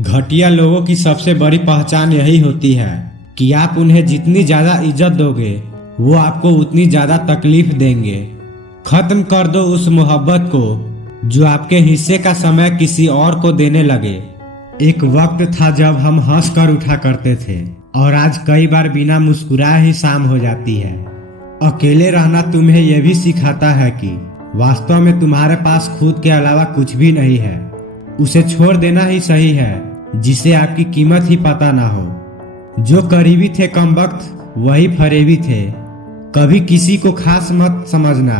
घटिया लोगों की सबसे बड़ी पहचान यही होती है कि आप उन्हें जितनी ज्यादा इज्जत दोगे वो आपको उतनी ज्यादा तकलीफ देंगे। खत्म कर दो उस मोहब्बत को जो आपके हिस्से का समय किसी और को देने लगे। एक वक्त था जब हम हंस कर उठा करते थे और आज कई बार बिना मुस्कुराए ही शाम हो जाती है। अकेले रहना तुम्हें यह भी सिखाता है कि वास्तव में तुम्हारे पास खुद के अलावा कुछ भी नहीं है। उसे छोड़ देना ही सही है जिसे आपकी कीमत ही पता ना हो। जो करीबी थे कमबख्त वही फरेबी थे। कभी किसी को खास मत समझना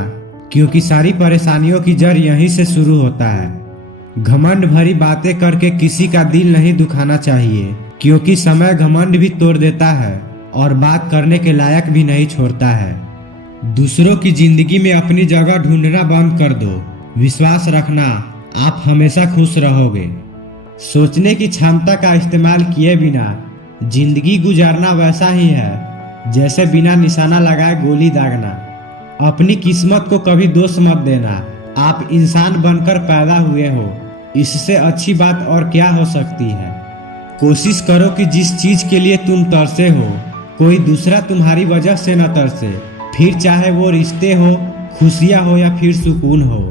क्योंकि सारी परेशानियों की जड़ यहीं से शुरू होता है। घमंड भरी बातें करके किसी का दिल नहीं दुखाना चाहिए क्योंकि समय घमंड भी तोड़ देता है और बात करने के लायक भी नहीं छोड़ता है। दूसरों की जिंदगी में अपनी जगह ढूंढना बंद कर दो। विश्वास रखना आप हमेशा खुश रहोगे। सोचने की क्षमता का इस्तेमाल किए बिना जिंदगी गुजारना वैसा ही है जैसे बिना निशाना लगाए गोली दागना। अपनी किस्मत को कभी दोष मत देना। आप इंसान बनकर पैदा हुए हो, इससे अच्छी बात और क्या हो सकती है। कोशिश करो कि जिस चीज के लिए तुम तरसे हो कोई दूसरा तुम्हारी वजह से न तरसे, फिर चाहे वो रिश्ते हो, खुशियां हो या फिर सुकून हो।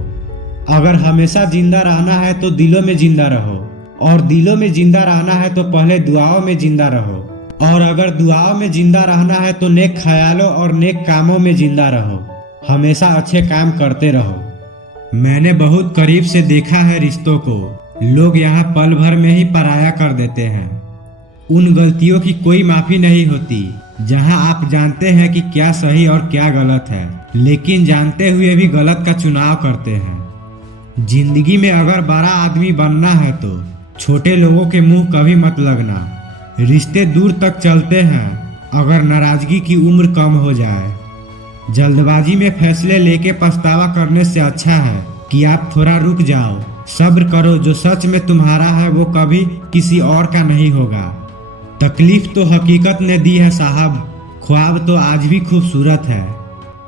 अगर हमेशा जिंदा रहना है तो दिलों में जिंदा रहो और दिलों में जिंदा रहना है तो पहले दुआओं में जिंदा रहो और अगर दुआओं में जिंदा रहना है तो नेक ख्यालों और नेक कामों में जिंदा रहो। हमेशा अच्छे काम करते रहो। मैंने बहुत करीब से देखा है रिश्तों को लोग यहाँ पल भर में ही पराया कर देते हैं। उन गलतियों की कोई माफी नहीं होती जहाँ आप जानते हैं कि क्या सही और क्या गलत है, लेकिन जानते हुए भी गलत का चुनाव करते हैं। जिंदगी में अगर बड़ा आदमी बनना है तो छोटे लोगों के मुंह कभी मत लगना। रिश्ते दूर तक चलते हैं अगर नाराजगी की उम्र कम हो जाए। जल्दबाजी में फैसले लेके पछतावा करने से अच्छा है कि आप थोड़ा रुक जाओ, सब्र करो। जो सच में तुम्हारा है वो कभी किसी और का नहीं होगा। तकलीफ तो हकीकत ने दी है साहब, ख्वाब तो आज भी खूबसूरत है।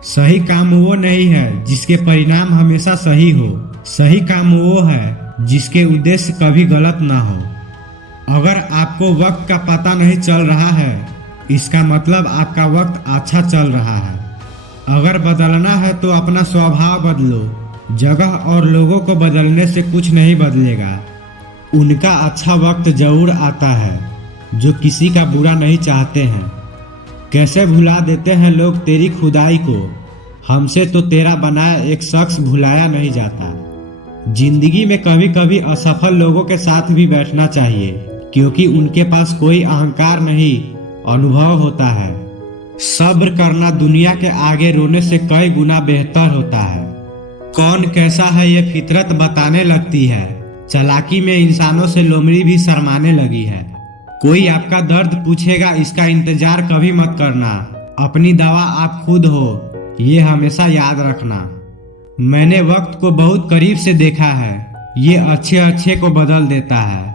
सही काम वो नहीं है जिसके परिणाम हमेशा सही हो, सही काम वो है जिसके उद्देश्य कभी गलत ना हो। अगर आपको वक्त का पता नहीं चल रहा है इसका मतलब आपका वक्त अच्छा चल रहा है। अगर बदलना है तो अपना स्वभाव बदलो। जगह और लोगों को बदलने से कुछ नहीं बदलेगा। उनका अच्छा वक्त जरूर आता है जो किसी का बुरा नहीं चाहते हैं। कैसे भुला देते हैं लोग तेरी खुदाई को, हमसे तो तेरा बनाया एक शख्स भुलाया नहीं जाता। जिंदगी में कभी कभी असफल लोगों के साथ भी बैठना चाहिए क्योंकि उनके पास कोई अहंकार नहीं, अनुभव होता है। सब्र करना दुनिया के आगे रोने से कई गुना बेहतर होता है। कौन कैसा है ये फितरत बताने लगती है। चालाकी में इंसानों से लोमड़ी भी शर्माने लगी है। कोई आपका दर्द पूछेगा इसका इंतजार कभी मत करना। अपनी दवा आप खुद हो, ये हमेशा याद रखना। मैंने वक्त को बहुत करीब से देखा है, ये अच्छे अच्छे को बदल देता है।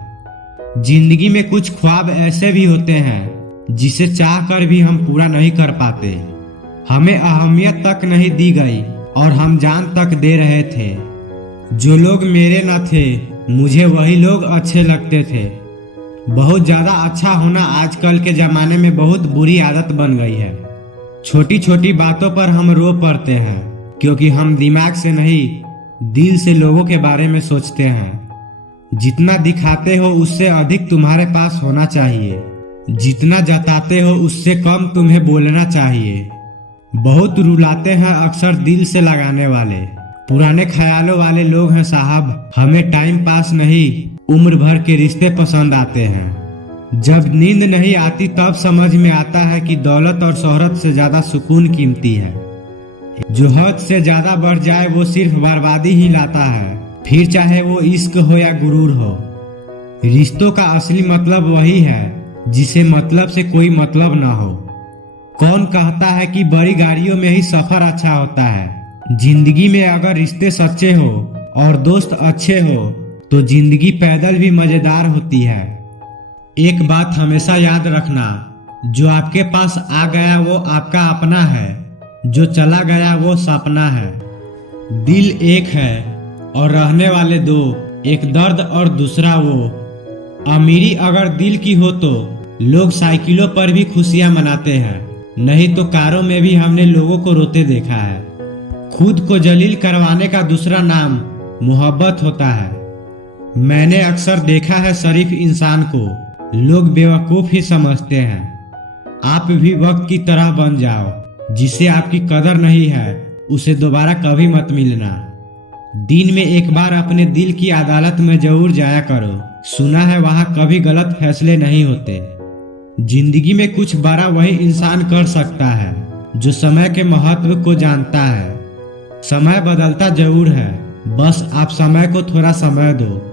जिंदगी में कुछ ख्वाब ऐसे भी होते हैं जिसे चाह कर भी हम पूरा नहीं कर पाते। हमें अहमियत तक नहीं दी गई और हम जान तक दे रहे थे। जो लोग मेरे न थे मुझे वही लोग अच्छे लगते थे। बहुत ज्यादा अच्छा होना आजकल के जमाने में बहुत बुरी आदत बन गई है। छोटी छोटी बातों पर हम रो पड़ते हैं क्योंकि हम दिमाग से नहीं दिल से लोगों के बारे में सोचते हैं। जितना दिखाते हो उससे अधिक तुम्हारे पास होना चाहिए। जितना जताते हो उससे कम तुम्हें बोलना चाहिए। बहुत रुलाते हैं अक्सर दिल से लगाने वाले, पुराने ख्यालों वाले लोग हैं साहब। हमें टाइम पास नहीं उम्र भर के रिश्ते पसंद आते हैं। जब नींद नहीं आती तब समझ में आता है कि दौलत और शोहरत से ज्यादा सुकून कीमती है। जो हद से ज्यादा बढ़ जाए वो सिर्फ बर्बादी ही लाता है, फिर चाहे वो इश्क हो या गुरूर हो। रिश्तों का असली मतलब वही है जिसे मतलब से कोई मतलब ना हो। कौन कहता है कि बड़ी गाड़ियों में ही सफर अच्छा होता है। जिंदगी में अगर रिश्ते सच्चे हो और दोस्त अच्छे हो तो जिंदगी पैदल भी मजेदार होती है। एक बात हमेशा याद रखना, जो आपके पास आ गया वो आपका अपना है, जो चला गया वो सपना है। दिल एक है और रहने वाले दो, एक दर्द और दूसरा वो। अमीरी अगर दिल की हो तो लोग साइकिलों पर भी खुशियां मनाते हैं, नहीं तो कारों में भी हमने लोगों को रोते देखा है। खुद को जलील करवाने का दूसरा नाम मोहब्बत होता है। मैंने अक्सर देखा है शरीफ इंसान को लोग बेवकूफ ही समझते हैं। आप भी वक्त की तरह बन जाओ, जिसे आपकी कदर नहीं है उसे दोबारा कभी मत मिलना। दिन में एक बार अपने दिल की अदालत में जरूर जाया करो, सुना है वहां कभी गलत फैसले नहीं होते। जिंदगी में कुछ बड़ा वही इंसान कर सकता है जो समय के महत्व को जानता है। समय बदलता जरूर है, बस आप समय को थोड़ा समय दो।